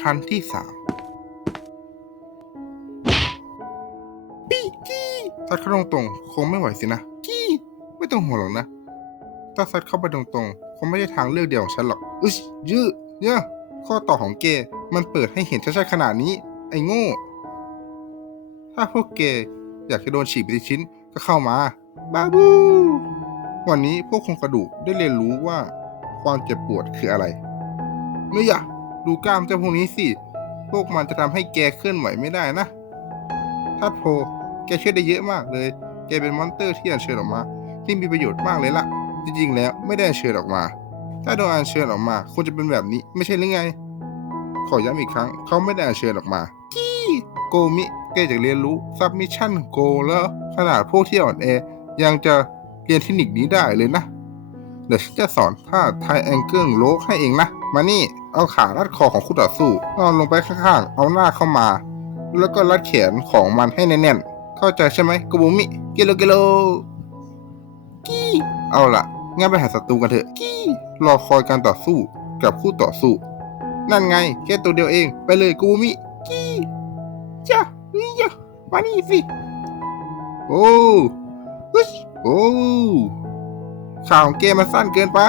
ชั้นที่สามปี้กี้ซัดเข้าตรงๆคงไม่ไหวสินะกี้ไม่ต้องห่วงหรอกนะถ้าซัดเข้าไปตรงๆ คงไม่ใช่ทางเลือกเดียวของฉันหรอกอึชยืดเนี่ยข้อต่อของเกย์มันเปิดให้เห็นชัดๆขนาดนี้ ไอ้โง่ ถ้าพวกเกย์อยากจะโดนฉีกไปทีชิ้นก็เข้ามา บาบู วันนี้พวกโครงกระดูกได้เรียนรู้ว่า ความเจ็บปวดคืออะไร ไม่อยาก ดูกล้ามเจ้าพวกนี้สิ พวกมันจะทำให้แกเคลื่อนไหวไม่ได้นะทัดโพ แกช่วยได้เยอะมากเลย แกเป็นมอนเตอร์ที่อัญเชิญออกมา ที่มีประโยชน์มากเลยล่ะ จริงๆแล้วไม่ได้อัญเชิญออกมา ถ้าโดนอัญเชิญออกมาควรจะเป็นแบบนี้ไม่ใช่หรือไง ขอย้ำอีกครั้งเขาไม่ได้อัญเชิญออกมากี้โกมิแกจะเรียนรู้ซับมิชชั่นโกแล้วขนาดพวกที่อ่อนแอยังจะเรียนเทคนิคนี้ได้เลยนะ เดี๋ยวฉันจะสอนท่าไทแองเกิลโลกให้เองนะ มานี่ เอาขารัดคอของคู่ต่อสู้นอนลงไปข้างๆ เอาหน้าเข้ามา แล้วก็รัดแขนของมันให้แน่นๆ เข้าใจใช่ไหมโกบุมิเกโลเกโลกี้เอาล่ะ งั้นไปหาศัตรูกันเถอะกี้รอคอยการต่อสู้กับคู่ต่อสู้ นั่นไง แค่ตัวเดียวเอง ไปเลยโกบุมิกี้จ้านี่ยะมานี่สิ โอ้ฮึชโอ้ข่าวของเกมมันสั้นเกินไป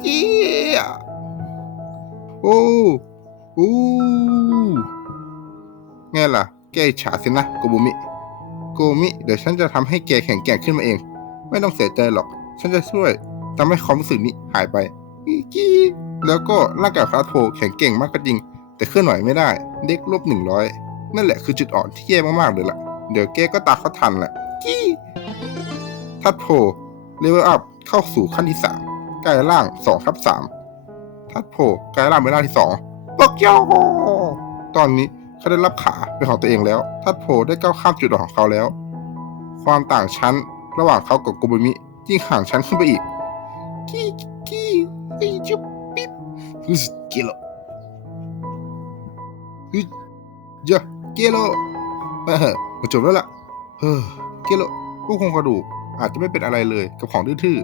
เจี๊ย โอ้โอ้ไงล่ะ แกฉาสินะโกบุมิ โกมิ เดี๋ยวฉันจะทำให้แกแข็งแกร่งขึ้นมาเอง ไม่ต้องเสียใจหรอก ฉันจะช่วยทำให้ความรู้สึกนี้หายไปกี้แล้วก็ร่างกายคาโพแข็งเก่งมากก็จริง แต่เคลื่อนไหวไม่ได้ เด็กลบหนึ่งร้อยนั่นแหละคือจุดอ่อนที่แย่มากๆเลยล่ะ เดี๋ยวแกก็ตาเขาทันแหละกี้ทัดโพเลเวลอัพเข้าสู่ขั้นที่สามกายล่างสองทับสาม ทัดโพกายล่างเป็นหน้าที่สองปกโยตอนนี้เขาได้รับขาเป็นของตัวเองแล้ว ทัดโพได้ก้าวข้ามจุดอ่อนของเขาแล้ว ความต่างชั้นระหว่างเขากับโกบุมิยิ่งห่างชั้นขึ้นไปอีกกี้กี้ไอจุ๊บปิ๊บฮึสเกโลฮึยะเกโลเออมาจบแล้วล่ะเฮ้อเกโลพวกโครงกระดูกอาจจะไม่เป็นอะไรเลยกับของทื่อ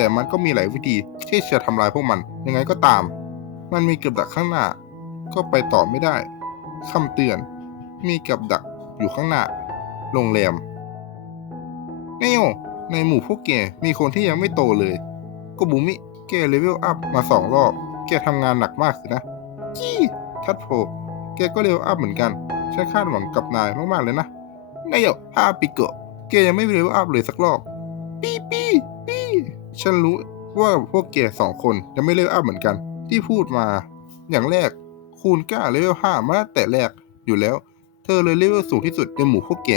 แต่มันก็มีหลายวิธีที่จะทำลายพวกมัน ยังไงก็ตาม มันมีกับดักข้างหน้า ก็ไปต่อไม่ได้คำเตือน มีกับดักอยู่ข้างหน้า โรงแรมเนโยในหมู่พวกแกมีคนที่ยังไม่โตเลย ก็บุมิ แกเลเวลอัพมาสองรอบ แกทำงานหนักมากสินะจี้ทัดโผแกก็เลเวลอัพเหมือนกัน ฉันคาดหวังกับนายมากๆเลยนะนายโยฮาปิโกแกยังไม่เลเวลอัพเลยสักรอบปี้ปี้ปี้ ฉันรู้ว่าพวกแกสองคนยังไม่เลเวลอัพเหมือนกัน ที่พูดมา อย่างแรกคูณก้าเลเวลห้ามาแต่แรกอยู่แล้ว เธอเลยเลเวลสูงที่สุดในหมู่พวกแก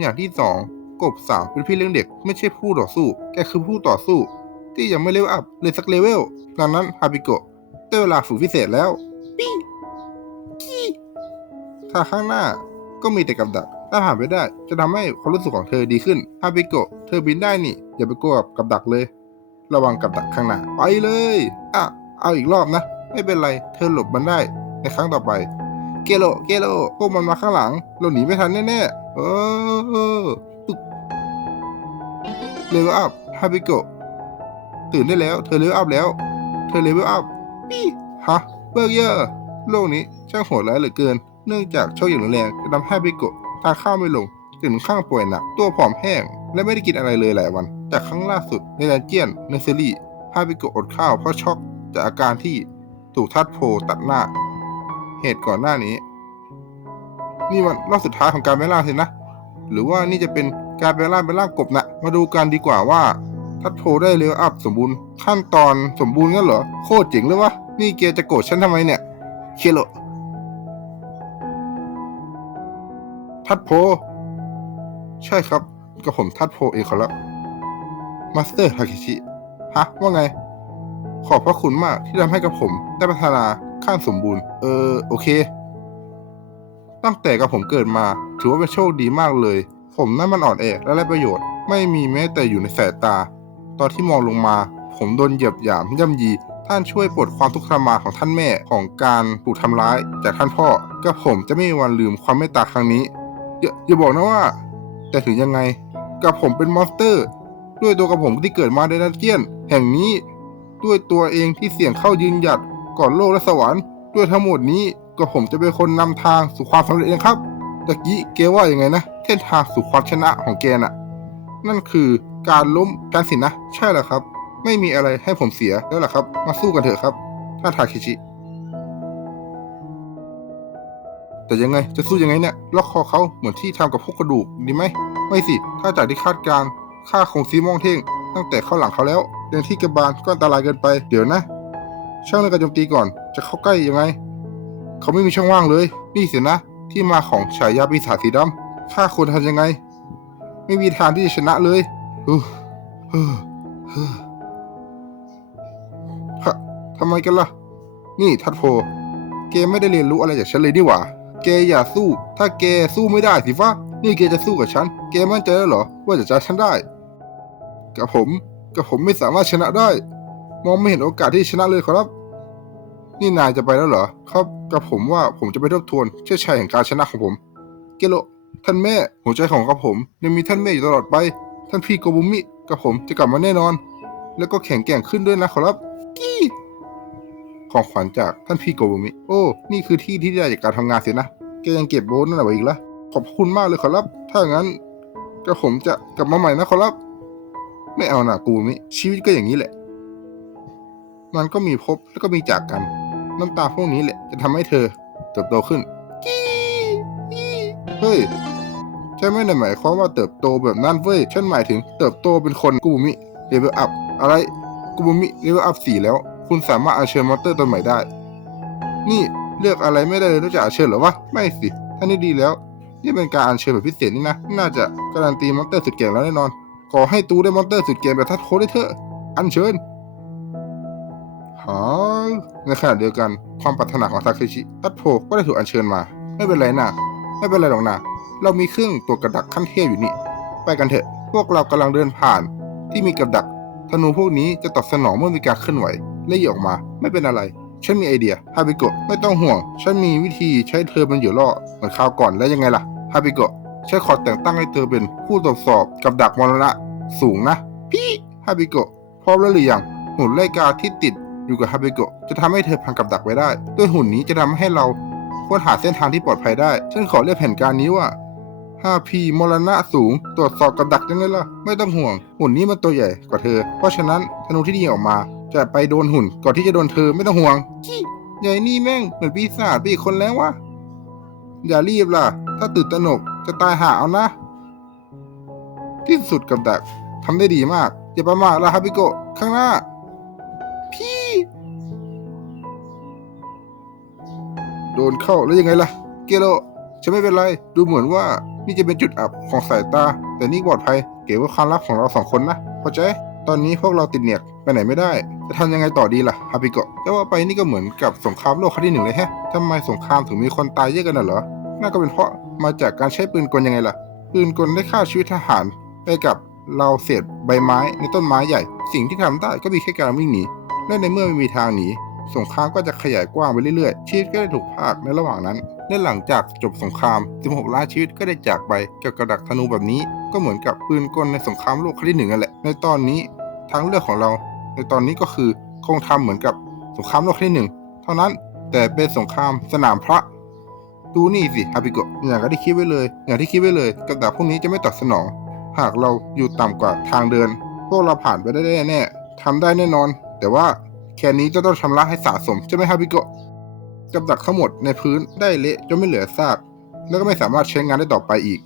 อย่างที่สองกบสามเป็นพี่เลี้ยงเด็ก ไม่ใช่ผู้ต่อสู้ แกคือผู้ต่อสู้ ที่ยังไม่เลเวลอัพเลยสักเลเวลดังนั้นฮาบิโกะได้เวลาฝึกพิเศษแล้วปี้กี้ถ้าข้างหน้าก็มีแต่กับดัก ถ้าผ่านไปได้จะทำให้ความรู้สึกของเธอดีขึ้นฮาบิโกะ ธอบินได้นี่ อย่าไปกลัวกับดักเลย ระวังกับดักข้างหน้า ไปเลย อะ เอาอีกรอบนะ ไม่เป็นไร เธอหลบมันได้ ในครั้งต่อไป เกโล เกโล พวกมันมาข้างหลัง เราหนีไม่ทันแน่ๆ เออปึ๊กเลเวลอัพฮาบิโกตื่นได้แล้ว เธอเลเวลอัพแล้ว เธอเลเวลอัพปี้ฮะ เบิร์เยอร์โลกนี้ช่างโหดร้ายเหลือเกิน เนื่องจากโชคอย่างรุนแรงจะทำให้ฮาบิโกทานข้าวไม่ลง ถึงข้างป่วยหนัก ตัวผอมแห้ง และไม่ได้กินอะไรเลยหลายวันจากครั้งล่าสุดในดันเจียนเนเซอรี่ฮาบิโกอดข้าวเพราะช็อกจากอาการที่ถูกทัดโพตัดหน้า เหตุก่อนหน้านี้ นี่มันรอบสุดท้ายของการเป็นร่างสินะ หรือว่านี่จะเป็นการเป็นร่างเป็นร่างกบนะมาดูกันดีกว่าว่า ทัดโพได้เลเวลอัพสมบูรณ์ ขั้นตอนสมบูรณ์งั้นเหรอโคตรเจ๋งเลยวะนี่เกียร์จะโกรธฉันทำไมเนี่ยเคโลทัดโพ ใช่ครับ กับผมทัดโพเองขอรับมาสเตอร์ทาเคชิ ฮะ ว่าไง ขอบพระคุณมากที่ทำให้กับผมได้พัฒนาขั้นสมบูรณ์ เออ โอเค ตั้งแต่กับผมเกิดมา ถือว่าเป็นโชคดีมากเลย ผมนั้นมันอ่อนแอและไร้ประโยชน์ ไม่มีแม้แต่อยู่ในสายตา ตอนที่มองลงมา ผมโดนเหยียบหยามย่ำยี ท่านช่วยปลดความทุกข์ทรมานของท่านแม่ของการถูกทำร้ายจากท่านพ่อก็ผมจะไม่มีวันลืมความเมตตาครั้งนี้อย่าอย่าบอกนะว่า แต่ถึงยังไง กับผมเป็นมอนสเตอร์ ด้วยตัวกับผมที่เกิดมาในดันเจียน แห่งนี้ ด้วยตัวเองที่เสี่ยงเข้ายืนหยัดก่อนโลกและสวรรค์ ด้วยทั้งหมดนี้ก็ผมจะเป็นคนนำทางสู่ความสำเร็จเองครับตะกี้เกว่าอยังไงนะเส้นทางสู่ความชนะของแกน่ะ นั่นคือการล้มกันสินนะ ใช่แล้วครับ ไม่มีอะไรให้ผมเสียแล้วล่ะครับ มาสู้กันเถอะครับ ท่านทาเคชิ แต่ยังไงจะสู้ยังไงเนี่ยล็อกคอเขาเหมือนที่ทำกับพวกกระดูกดีไหมไม่สิ ถ้าจากที่คาดการณ์ข้าคงซีมองเท่ง ตั้งแต่เข้าหลังเขาแล้วเรื่องที่กระบาลก็อันตรายเกินไปเดี๋ยวนะ ช่างในการโจมตีก่อน จะเข้าใกล้ยังไง เขาไม่มีช่องว่างเลย นี่สินะ ที่มาของฉายาปีศาจสีดำข้าควรทำยังไง ไม่มีทางที่จะชนะเลยฮะทำไมกันล่ะ นี่ทัดโพแกมไม่ได้เรียนรู้อะไรจากฉันเลยนี่หว่า แกอย่าสู้ ถ้าแกสู้ไม่ได้สิฟ้านี่แกจะสู้กับฉัน แกมั่นใจแล้วเหรอ ว่าจะชนะฉันได้ กับผม กับผมไม่สามารถชนะได้ มองไม่เห็นโอกาสที่ชนะเลยครับ นี่นายจะไปแล้วเหรอ ครับ กับผมว่าผมจะไปทบทวนเชื่อชัยแห่งการชนะของผม เกโล ท่านแม่ หัวใจของกับผมยังมีท่านแม่อยู่ตลอดไป ท่านพี่โกบุมิ กับผมจะกลับมาแน่นอน แล้วก็แข็งแกร่งขึ้นด้วยนะครับ กี้ ของขวัญจากท่านพี่โกบุมิ โอ้ นี่คือที่ที่ได้จากการทำงานเสียนะ แกยังเก็บโบนนั่นเอาไว้อีกละขอบคุณมากเลยขอรับ ถ้างั้นก็ผมจะกลับมาใหม่นะขอรับ ไม่เอานะกูมิ ชีวิตก็อย่างนี้แหละ มันก็มีพบแล้วก็มีจากกัน น้ำตาพวกนี้แหละ จะทำให้เธอเติบโตขึ้น เฮ้ยใช่ไม่ได้หมายความว่าเติบโตแบบนั้นเว้ย ฉันหมายถึงเติบโตเป็นคนกูมิเลเวลอัพอะไร กูมิเลเวลอัพสี่แล้ว คุณสามารถอัญเชิญมอเตอร์ตัวใหม่ได้ นี่เลือกอะไรไม่ได้เลยนอกจากอัญเชิญหรอวะ ไม่สิ ท่านี้ดีแล้ว นี่เป็นการอัญเชิญแบบพิเศษนี่นะ น่าจะการันตีมอนเตอร์สุดเก่งแล้วแน่นอน ขอให้ตูได้มอนเตอร์สุดเก่งแบบทัดโคได้เถอะ อัญเชิญหาในขณะเดียวกันความปรารถนาของทาเคชิทัดโพก็ได้ถูกอัญเชิญมา ไม่เป็นไรนะไม่เป็นไรหรอกนะเรามีเครื่องตัวกระดักขั้นเทพอยู่นี่ ไปกันเถอะ พวกเรากำลังเดินผ่าน ที่มีกับดักธนูพวกนี้จะตอบสนองเมื่อมีการเคลื่อนไหว และหยออกมา ไม่เป็นอะไร ฉันมีไอเดียฮาบิโกะไม่ต้องห่วง ฉันมีวิธีใช้เธอเป็นเหยื่อล่อเหมือนคราวก่อนแล้วยังไงล่ะฮาบิโกะฉันขอแต่งตั้งให้เธอเป็นผู้ตรวจสอบกับดักมรณะ สูงนะ พี่ฮาบิโกะพร้อมแล้วหรือยังหุ่นไลกาที่ติดอยู่กับฮาบิโกะจะทำให้เธอพังกับดักไว้ได้ ด้วยหุ่นนี้จะทำให้เราค้นหาเส้นทางที่ปลอดภัยได้ ฉันขอเรียกแผนการนี้ว่า 5P มรณะสูง ตรวจสอบกับดักยังไงล่ะ ไม่ต้องห่วง หุ่นนี้มันตัวใหญ่กว่าเธอ เพราะฉะนั้นธนูที่ยิงออกมา จะไปโดนหุ่นก่อนที่จะโดนเธอไม่ต้องห่วงขี้ใหญ่นี่แม่งเหมือนปีศาจไปอีกคนแล้ววะ อย่ารีบล่ะ ถ้าตื่นตระหนกจะตายหาเอานะ ที่สุดกับดักทำได้ดีมาก อย่าประมาทละฮาบิโกะข้างหน้า พี่ โดนเข้าแล้วยังไงล่ะ เกโรฉันไม่เป็นไร ดูเหมือนว่านี่จะเป็นจุดอับของสายตา แต่นี่ปลอดภัย เก็บไว้ความลับของเราสองคนนะเข้าใจ ตอนนี้พวกเราติดเหนียก ไปไหนไม่ได้ จะทำยังไงต่อดีล่ะฮาปิโกะจะว่าไปนี่ก็เหมือนกับสงครามโลกครั้งที่หนึ่งเลยแฮะทำไมสงครามถึงมีคนตายเยอะกันน่ะเหรอ น่าก็เป็นเพราะมาจากการใช้ปืนกลยังไงล่ะ ปืนกลได้ฆ่าชีวิตทหารไปกับเราเศษใบไม้ในต้นไม้ใหญ่ สิ่งที่ทำได้ก็มีแค่การวิ่งหนี และในเมื่อไม่มีทางหนี สงครามก็จะขยายกว้างไปเรื่อยๆ ชีวิตก็ได้ถูกพากในระหว่างนั้น และหลังจากจบสงคราม 16 ล้านชีวิตก็ได้จากไปกับกระดักธนูแบบนี้ ก็เหมือนกับปืนกลในสงครามโลกครั้งที่หนึ่งนั่นแหละ ในตอนนี้ทางเลือกของเรา ในตอนนี้ก็คือคงทำเหมือนกับสงครามโลกครั้งที่หนึ่งเท่านั้นแต่เป็นสงครามสนามพระ ดูนี่สิฮาบิโกะอย่างที่คิดไว้เลย อย่างที่คิดไว้เลยกับดักพวกนี้จะไม่ตอบสนอง หากเราอยู่ต่ำกว่าทางเดิน พวกเราผ่านไปได้แน่ๆทำได้แน่นอน แต่ว่าแค่นี้จะต้องชำระให้สะสมใช่ไหมฮาบิโกะกับดักทั้งหมดในพื้นได้เละจนไม่เหลือซากแล้วก็ไม่สามารถใช้งานได้ต่อไปอีก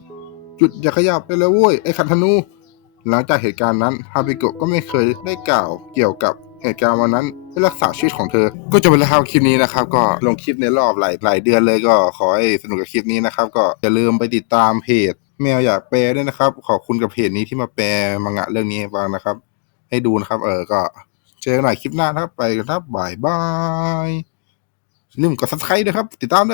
จุดอย่าขยับได้แล้วเว้ยไอ้ขันธนู หลังจากเหตุการณ์นั้นฮาบิโกะก็ไม่เคยได้กล่าวเกี่ยวกับเหตุการณ์วันนั้นเพื่อรักษาชีวิตของเธอ ก็จะเป็นแล้วครับคลิปนี้นะครับ ก็ลงคลิปในรอบหลายหลายเดือนเลยก็ขอให้สนุกกับคลิปนี้นะครับ ก็อย่าลืมไปติดตามเพจ แมวอยากแปลด้วยนะครับ ขอบคุณกับเพจนี้ที่มาแปลมังงะเรื่องนี้ให้ฟังนะครับ ให้ดูนะครับ เออก็เจอกันใหม่คลิปหน้านะครับ ไปกันครับบายบายลืมกด subscribe ด้วยครับ ติดตามด้วย